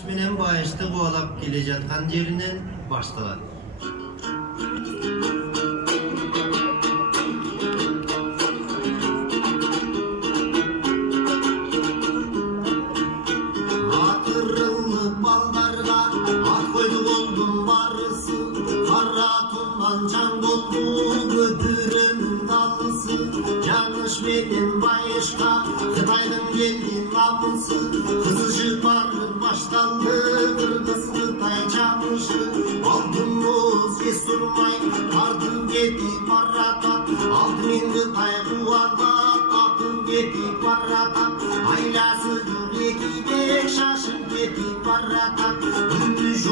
Жаныш менен Байышты кубалап келе жаткан жеринен башталат. Атырылып балдарга ат койду болдум барысы, каратыман жан болду көтүрөнүн далысы. Жаныш менен Байышка Кытайдын келди намысы, кызышы барын башталды кыргыз Кытай чабышы. Алдымыз эс урмай ардын кетип баратат, алдымен Кытай кубалап атын кетип баратат. Айласы жок экибек шашып кетип баратат, күндүз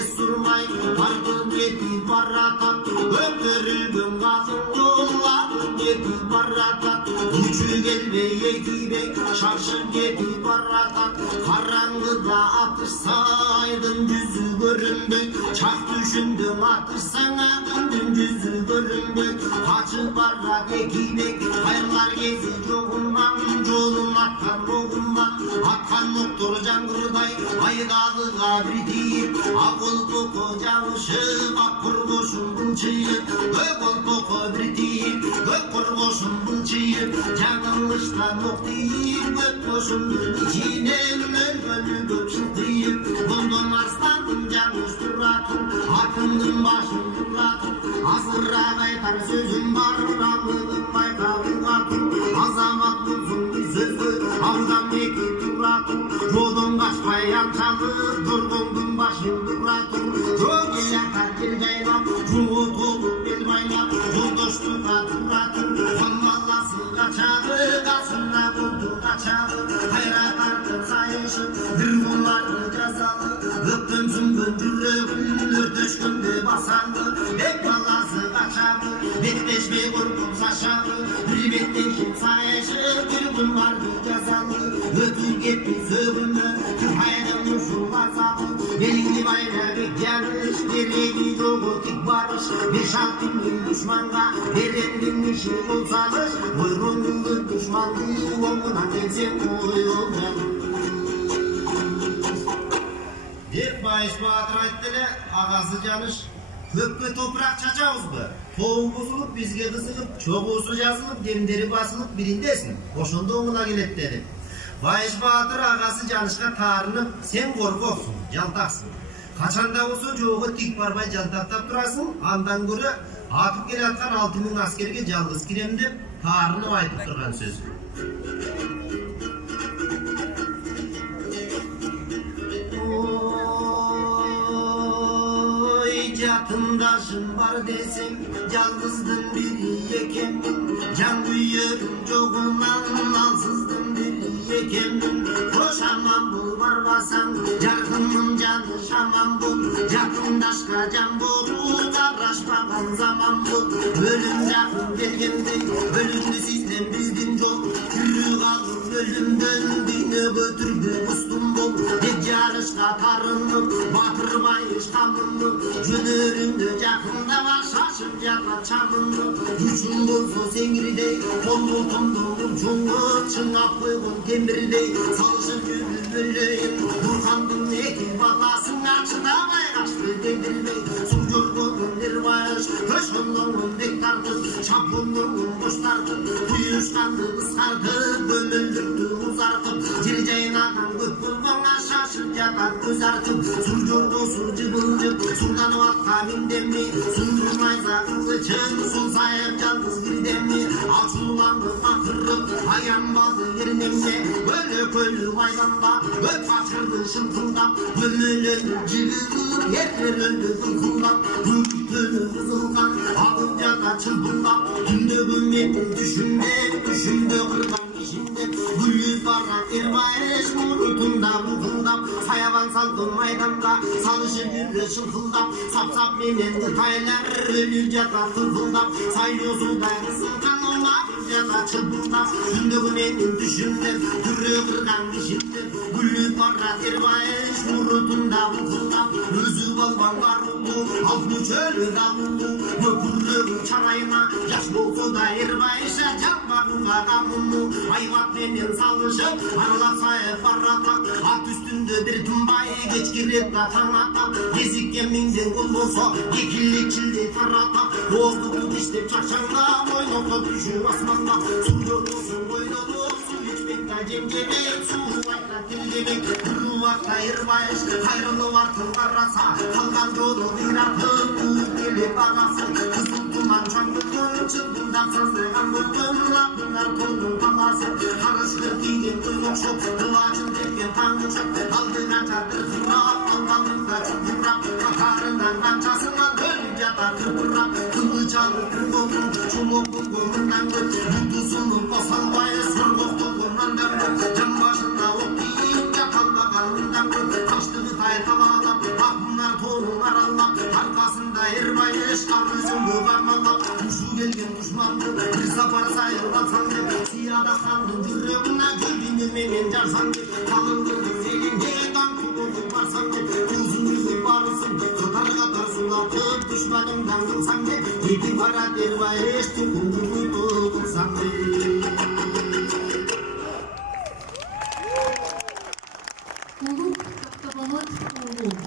эс урмай ардын кетип баратат. Көтөрүлгөн катын атын кетип баратат, күчү келбей экибек шашып кетип баратат. Караңгыда атышса айдын жүзү көрүнбөйт, чак түшүндүң атышсаң күндүн жүзү көрүнбөйт. Качып барат экибек кайрлар кези жогунан, жолун аткан огунан. Аткан октор жаңгырдай айдалыга бир тийип, ак колпокко жабышып ак коргошун былчыйып. Көк колпокко бир тийип, көк коргошун былчыйып. Жаңылыштан ок тийип, көк кошундун ичинен өлгөнү көп жылтыйып. Бондон арстандын жаңыш туратын, атымдын башын туратып. Азыраак айтар сөзүм бар, рамыгын байкабын катын. Азамат болсун бир сөзгө аудан эки туратып. Жолдон качпай анчалык жоргоңдун башын туратып. Жол келатар жер жайлап, жоо толуп бел байлап. Жолдоштукка туратып, баласы качабы, касына болду качабы. Кайра тартып сайышып, бир куларды жазалы. Өктөн сүнгөн жүрөгүн өртөшкөндө басаңды. Бек баласы качабы, беттешпей коркуп сашабы. Бир беттешип сайышып, бир куларды жазалы. Өтүп кетти сөзүмө Кытайдын ушул азабы. Элиңди байла бек жарыш, кереги жогу тик барыш. 5-6 миң душманга берендин иши болсалыш. Ойрондун душманды оңунан келсең ойолдан деп Байыш баатыр айтты эле. Агасы Жаныш: көпкө топурак чачабызбы? Тоу бузулуп, бизге кызыгып, чогуусу жазылып, демдери басылып бириндесин. Ошондо оңуна келет деди. Байыш баатыр агасы Жанышка таарынып: сен коркоксуң, жалтаксың. Качанда болсо жолго тик барбай жалтактап турасың, андан көрө атып келе аткан 6 миң аскерге жалгыз кирем деп таарынып айтып турган сөз. Жатындашым бар десең, жалгыздын бири экенмин. Жан күйөрүм жогунан, алсыздын бири экенмин. Кош аман бол барбасаң, жаркынмын жаны шаман бол. Жакындашка жан болуп, карашпаган заман бол. Өлүм жакын келгенде, өлүмдү сизден биздин жол. Күрү калып өлүмдөн, дүйнөгө түрбү устун бол. Деп жарышка тарынып, батыр Байыш камынып. Жөнөрүндө жакындага шашып жатат чамынды. Күчүң болсо сеңирдей, колду томду урчуңго чыңап койгон темирдей. Салышып жүрүп өлөйүн, Буркандын эки баласын чыдабай качты демирбей. Суу жоргондун Байыш, көшкөндөн бек тартып, чапкындын бош тартып. Куюшканды кыскартып, өмөлдүктү узартып. Жер жайнаган көк болгонга шашып жатат көз артып. Суу жоргосу жыбылжып, сулданып аткан индеми. Сундурмайса кылычын, сол сайып жалгыз бирдеми. Ачууланды акырып, аянбады эрнемде. Өлөкөлүү майданда, өт качырды шылкылдап. Өмөлөдү жыгылып, эртер өлдү кылкылдап. Күнтөнү кызылган, агып жатат чылпылдап. Түндөгү менин түшүмдө кырган кишимде. Гүлүп барат Байыш мурутунда мукулдап. Саябан салдым майданда, салышып жүрө шылкылдап. Сап-сап менен Кытайлар өлүп жатат кылкылдап. Сайлоосудай кызылган олар жатат чылпылдап. Түндөгү менин түшүмдө түрө кырган кишимде. Gülü para Erbaş Murutunda vukunda Özü balban varuldu Altını çölü davuldu Möpürlüğün çarayına Yaş bolsu da Erbaş'a Çapmakınga kamunu Ayvat menen salışıp Aralap sayıp barratak At üstünde bir tımbay Geç giret da tanlatak Ezikken minden kul bolsa Ekillik çildi tarratak Bozdu bu diştep çarşanga Boynokta düşün asmanda Su olsun boynolu Su içmekta cemcemek Su ayta tildemek Kuru vakta Erbaş Hayrılı vartın karasa Kalkan yolu viratın Uğuk gelip ağası Kızıl duman çangıldın Çıldından sızdıgan buldun Lapınlar tonun taması Karıştır diyen duyuk şok Kılacın tepken tanrı çok Aldığına çadır kırmak Almanlıkta çukurrak Kakarından kançasından Dönüp yatar kırpırrak Kılıcalı kırgolun Çuluklu gomundan gök Yudusunun posalbayı Sırgoktu gomundan gök Can başında ot deyip Yakalda kanından gök Taştığı tay tavalap Bakımlar tonun aralap Arkasında Erbaş Karnıcın buğarmalap Kuşu gelgen düşmandı Bir safar sayılmasan de Siyada sandın yüreğine Gülbini menen carsan de Kalındırdın elin Yedan kulluğun varsan de Uzun yüzük varısın Kadar kadar sulatıp Düşmanımdan kılsan de Yedi para Erbaş Tukunduğunu kılsan de Uluk Kaptabanı Uluk